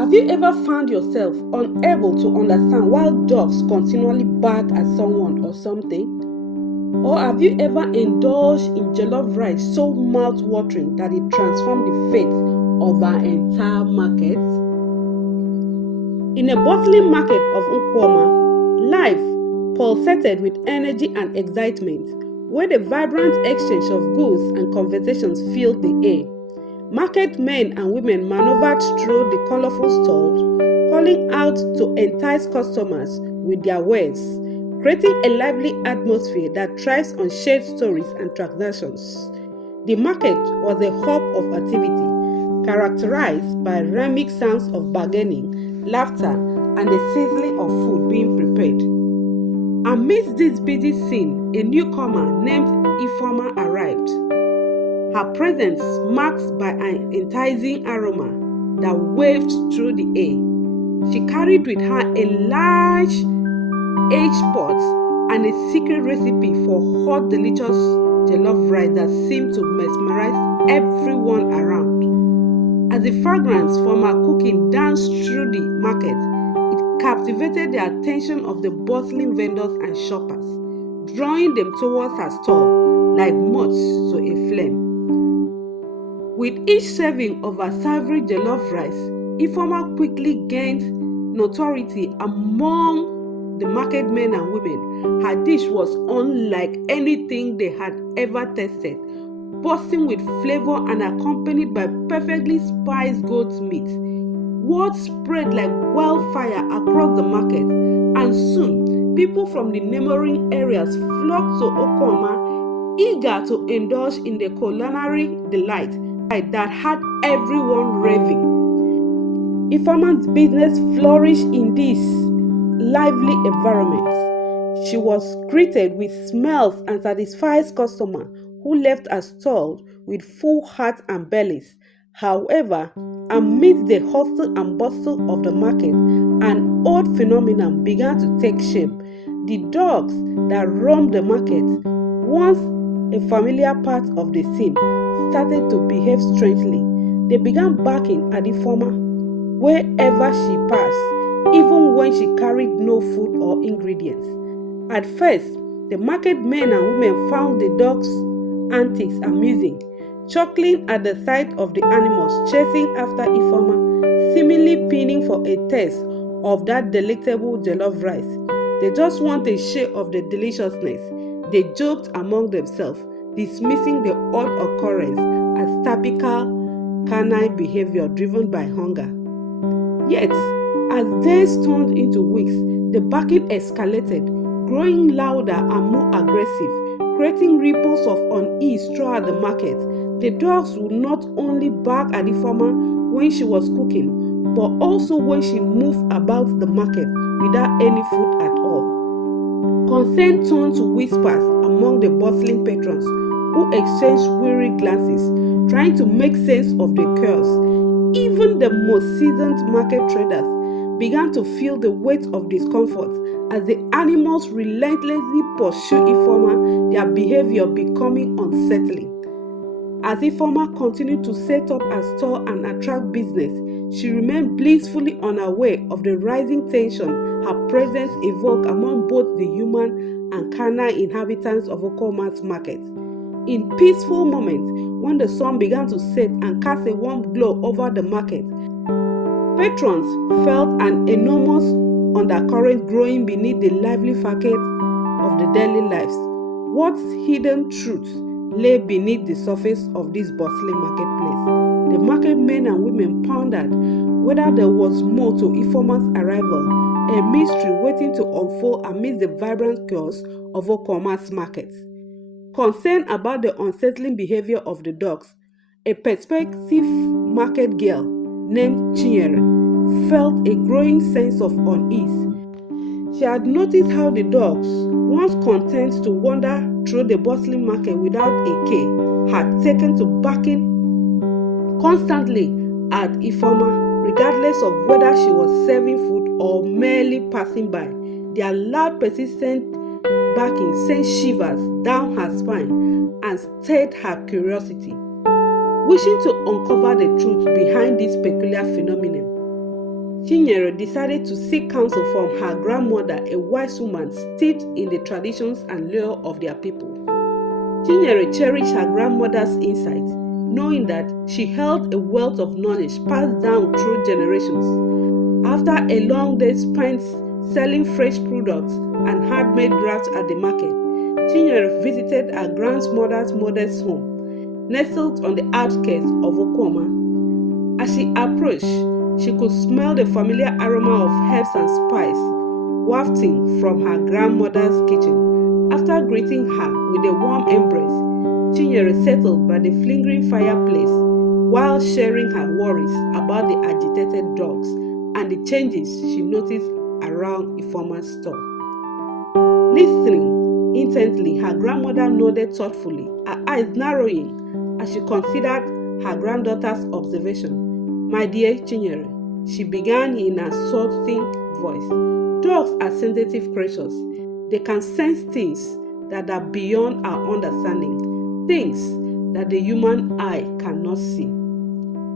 Have you ever found yourself unable to understand why dogs continually bark at someone or something? Or have you ever indulged in jollof rice so mouth-watering that it transformed the fate of our entire market? In a bustling market of Nkwama, life pulsated with energy and excitement, where the vibrant exchange of goods and conversations filled the air. Market men and women maneuvered through the colorful stalls, calling out to entice customers with their wares, creating a lively atmosphere that thrives on shared stories and transactions. The market was a hub of activity, characterized by rhythmic sounds of bargaining, laughter, and the sizzling of food being prepared. Amidst this busy scene, a newcomer named Ifeoma arrived. Her presence marked by an enticing aroma that waved through the air. She carried with her a large aged pot and a secret recipe for hot, delicious jollof rice that seemed to mesmerize everyone around. As the fragrance from her cooking danced through the market, it captivated the attention of the bustling vendors and shoppers, drawing them towards her stall like moths to a flame. With each serving of her savory jollof rice, Ifeoma quickly gained notoriety among the market men and women. Her dish was unlike anything they had ever tasted, bursting with flavor and accompanied by perfectly spiced goat's meat. Word spread like wildfire across the market, and soon people from the neighboring areas flocked to Nkwama, eager to indulge in the culinary delight that had everyone raving. Ifeoma's business flourished in this lively environment. She was greeted with smiles and satisfied customers who left her stall with full hearts and bellies. However, amidst the hustle and bustle of the market, an odd phenomenon began to take shape. The dogs that roamed the market, once a familiar part of the scene, started to behave strangely. They began barking at Ifeoma wherever she passed, even when she carried no food or ingredients. At first, the market men and women found the dogs' antics amusing, chuckling at the sight of the animals chasing after Ifeoma, seemingly pining for a taste of that delectable jollof rice. They just want a share of the deliciousness, they joked among themselves, dismissing the odd occurrence as typical canine behavior driven by hunger. Yet, as days turned into weeks, the barking escalated, growing louder and more aggressive, creating ripples of unease throughout the market. The dogs would not only bark at Ifeoma when she was cooking, but also when she moved about the market without any food at all. Concern turned to whispers among the bustling patrons, who exchanged weary glances, trying to make sense of the chaos. Even the most seasoned market traders began to feel the weight of discomfort as the animals relentlessly pursued Ifeoma, their behavior becoming unsettling. As Ifeoma continued to set up her store and attract business, she remained blissfully unaware of the rising tension her presence evoked among both the human and canine inhabitants of Nkwama's market. In peaceful moments, when the sun began to set and cast a warm glow over the market, patrons felt an enormous undercurrent growing beneath the lively facade of the daily lives. What hidden truths lay beneath the surface of this bustling marketplace? The market men and women pondered whether there was more to Ifeoma's arrival, a mystery waiting to unfold amidst the vibrant chaos of Nkwama's market. Concerned about the unsettling behavior of the dogs, a prospective market girl named Chinyere felt a growing sense of unease. She had noticed how the dogs, once content to wander through the bustling market without a care, had taken to barking constantly at Ifeoma, regardless of whether she was serving food or merely passing by. Their loud, persistent barking sent shivers down her spine and stirred her curiosity. Wishing to uncover the truth behind this peculiar phenomenon, Chinyere decided to seek counsel from her grandmother, a wise woman steeped in the traditions and lore of their people. Chinyere cherished her grandmother's insight, knowing that she held a wealth of knowledge passed down through generations. After a long day spent selling fresh products and handmade crafts at the market, Chinyere visited her grandmother's modest home, nestled on the outskirts of Okoma. As she approached, she could smell the familiar aroma of herbs and spice wafting from her grandmother's kitchen. After greeting her with a warm embrace, Chinyere settled by the flickering fireplace while sharing her worries about the agitated dogs and the changes she noticed around Ifeoma's store. Listening intently, her grandmother nodded thoughtfully, her eyes narrowing as she considered her granddaughter's observation. "My dear Chinyere," she began in a soothing voice, "dogs are sensitive creatures. They can sense things that are beyond our understanding, things that the human eye cannot see."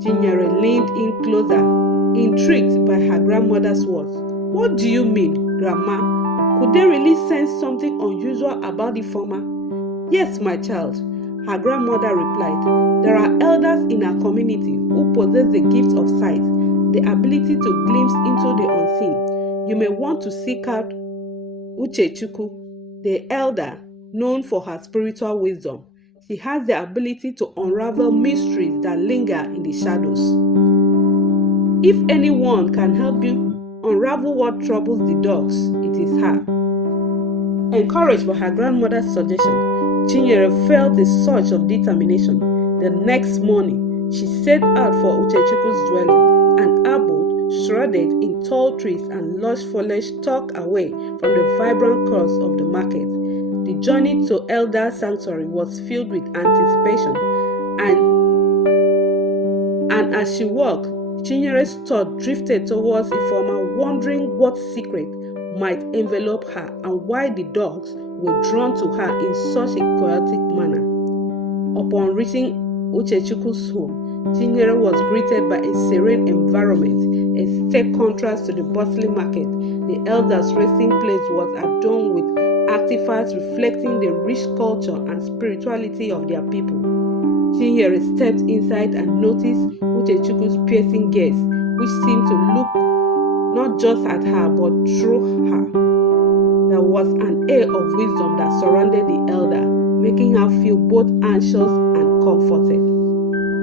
Chinyere leaned in closer, intrigued by her grandmother's words. "What do you mean, Grandma? Could they really sense something unusual about the former?" "Yes, my child," her grandmother replied. "There are elders in our community who possess the gift of sight, the ability to glimpse into the unseen. You may want to seek out Uchechukwu, the elder, known for her spiritual wisdom. She has the ability to unravel mysteries that linger in the shadows. If anyone can help you unravel what troubles the dogs, it is her." Encouraged by her grandmother's suggestion, Chinyere felt a surge of determination. The next morning, she set out for Uchechukwu's dwelling, an abode shrouded in tall trees and lush foliage tucked away from the vibrant crowds of the market. The journey to Elder Sanctuary was filled with anticipation, and as she walked, Chinyere's thought drifted towards Ifeoma, wondering what secret might envelop her and why the dogs were drawn to her in such a chaotic manner. Upon reaching Uchechukwu's home, Chinyere was greeted by a serene environment, a stark contrast to the bustling market. The elders' resting place was adorned with artifacts reflecting the rich culture and spirituality of their people. Chinyere stepped inside and noticed Uchechukwu's piercing gaze, which seemed to look not just at her but through her. There was an air of wisdom that surrounded the elder, making her feel both anxious and comforted.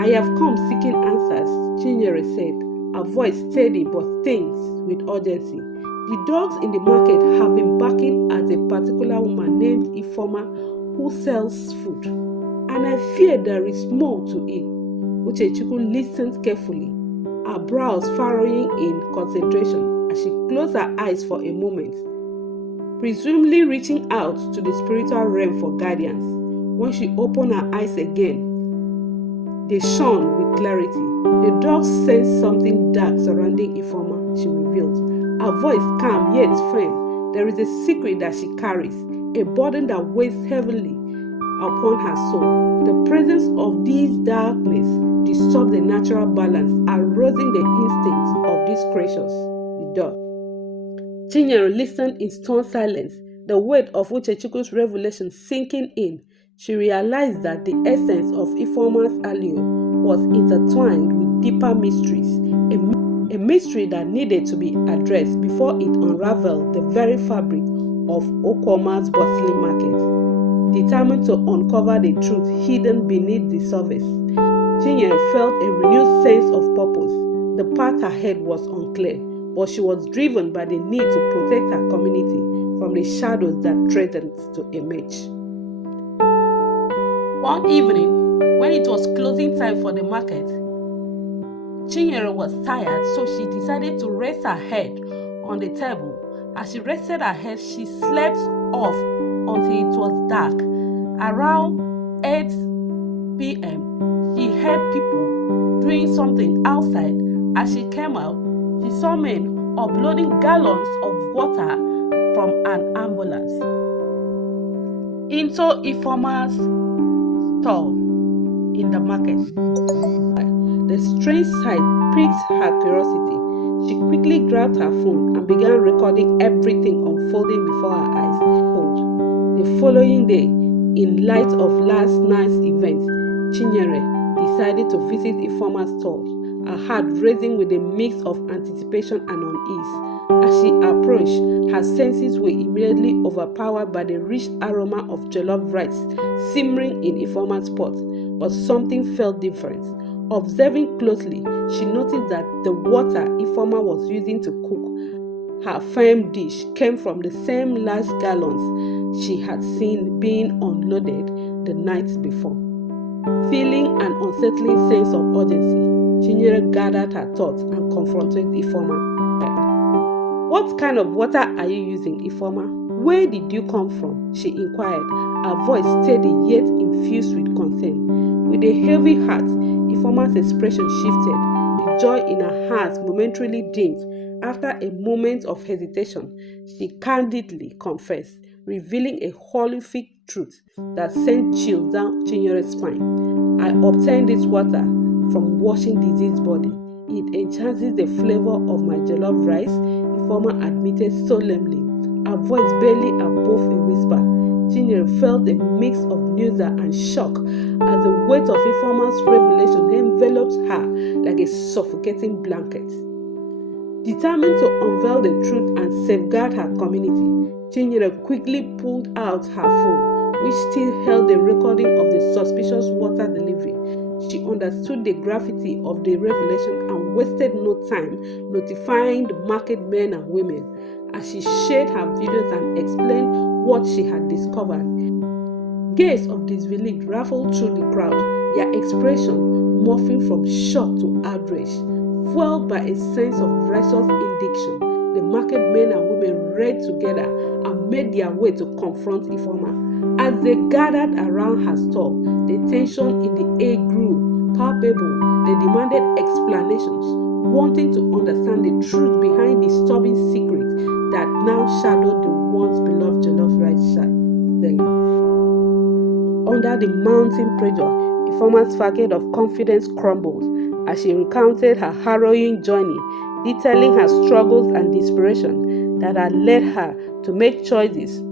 "I have come seeking answers," Chinyere said, her voice steady but tense with urgency. "The dogs in the market have been barking at a particular woman named Ifeoma who sells food, and I fear there is more to it." Uchechukwu listened carefully, her brows furrowing in concentration as she closed her eyes for a moment, presumably reaching out to the spiritual realm for guidance. When she opened her eyes again, they shone with clarity. "The dogs sensed something dark surrounding Ifeoma," she revealed, her voice calm yet firm. "There is a secret that she carries, a burden that weighs heavily upon her soul. The presence of these darkness disturbs the natural balance, arousing the instincts of these creatures, the dog." Chinyere listened in stern silence, the weight of Uchechukwu's revelation sinking in. She realized that the essence of Ifeoma's allure was intertwined with deeper mysteries, a mystery that needed to be addressed before it unraveled the very fabric of Okoma's bustling market. Determined to uncover the truth hidden beneath the surface, Chinyere felt a renewed sense of purpose. The path ahead was unclear, but she was driven by the need to protect her community from the shadows that threatened to emerge. One evening, when it was closing time for the market, Chinyere was tired, so she decided to rest her head on the table. As she rested her head, she slept off until it was dark. Around 8 p.m., she heard people doing something outside. As she came out, she saw men uploading gallons of water from an ambulance into Ifeoma's stall in the market. The strange sight piqued her curiosity. She quickly grabbed her phone and began recording everything unfolding before her eyes. The following day, in light of last night's event, Chinyere decided to visit Ifeoma's stall, her heart racing with a mix of anticipation and unease. As she approached, her senses were immediately overpowered by the rich aroma of jollof rice simmering in Ifeoma's pot, but something felt different. Observing closely, she noticed that the water Ifeoma was using to cook her firm dish came from the same large gallons she had seen being unloaded the night before. Feeling an unsettling sense of urgency, Chinyere gathered her thoughts and confronted Ifeoma. "What kind of water are you using, Ifeoma? Where did you come from?" she inquired, her voice steady yet infused with concern. With a heavy heart, Ifeoma's expression shifted. The joy in her heart momentarily dimmed. After a moment of hesitation, she candidly confessed, revealing a horrific truth that sent chills down Chinyere's spine. "I obtained this water from washing diseased body. It enhances the flavor of my jollof rice," Ifeoma admitted solemnly, her voice barely above a whisper. Chinyere felt a mix of nausea and shock as the weight of Ifeoma's revelation enveloped her like a suffocating blanket. Determined to unveil the truth and safeguard her community, Chinyere quickly pulled out her phone, which still held the recording of the suspicious water delivery. She understood the gravity of the revelation and wasted no time notifying the market men and women. As she shared her videos and explained what she had discovered, gaze of disbelief rippled through the crowd, their expression morphing from shock to outrage. Fueled by a sense of righteous indignation, the market men and women rallied together and made their way to confront Ifeoma. As they gathered around her stall, the tension in the air grew palpable. They demanded explanations, wanting to understand the truth behind the disturbing secret that now shadowed the once beloved jollof rice seller. Under the mounting pressure, Ifeoma's facade of confidence crumbled as she recounted her harrowing journey, detailing her struggles and desperation that had led her to make choices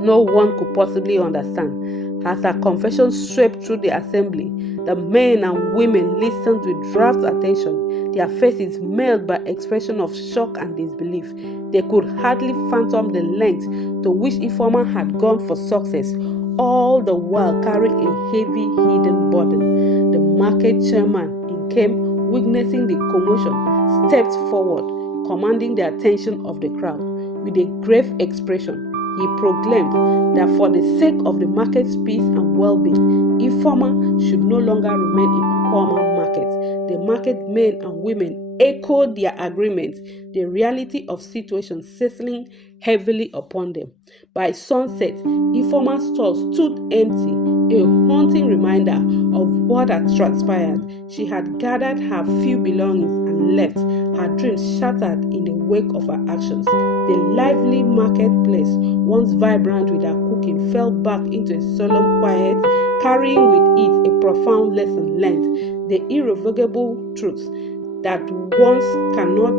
no one could possibly understand. As her confession swept through the assembly, the men and women listened with rapt attention, their faces mailed by expression of shock and disbelief. They could hardly fathom the length to which Ifeoma had gone for success, all the while carrying a heavy hidden burden. The market chairman, Nkem, witnessing the commotion, stepped forward, commanding the attention of the crowd. With a grave expression, he proclaimed that for the sake of the market's peace and well-being, Ifeoma should no longer remain in Nkwama market. The market men and women echoed their agreement, the reality of situation settling heavily upon them. By sunset, Ifeoma's stall stood empty, a haunting reminder of what had transpired. She had gathered her few belongings and left, her dreams shattered in the wake of her actions. The lively marketplace, once vibrant with her cooking, fell back into a solemn quiet, carrying with it a profound lesson learned, the irrevocable truth that ones cannot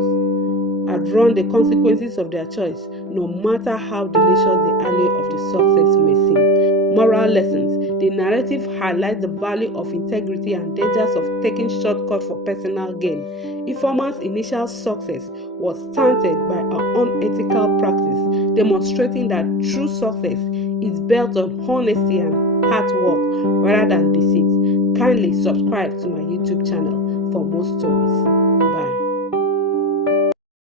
outrun the consequences of their choice, no matter how delicious the allure of the success may seem. Moral lessons. The narrative highlights the value of integrity and dangers of taking shortcuts for personal gain. Ifeoma's initial success was stunted by her unethical practice, demonstrating that true success is built on honesty and hard work rather than deceit. Kindly subscribe to my YouTube channel for more stories. Bye.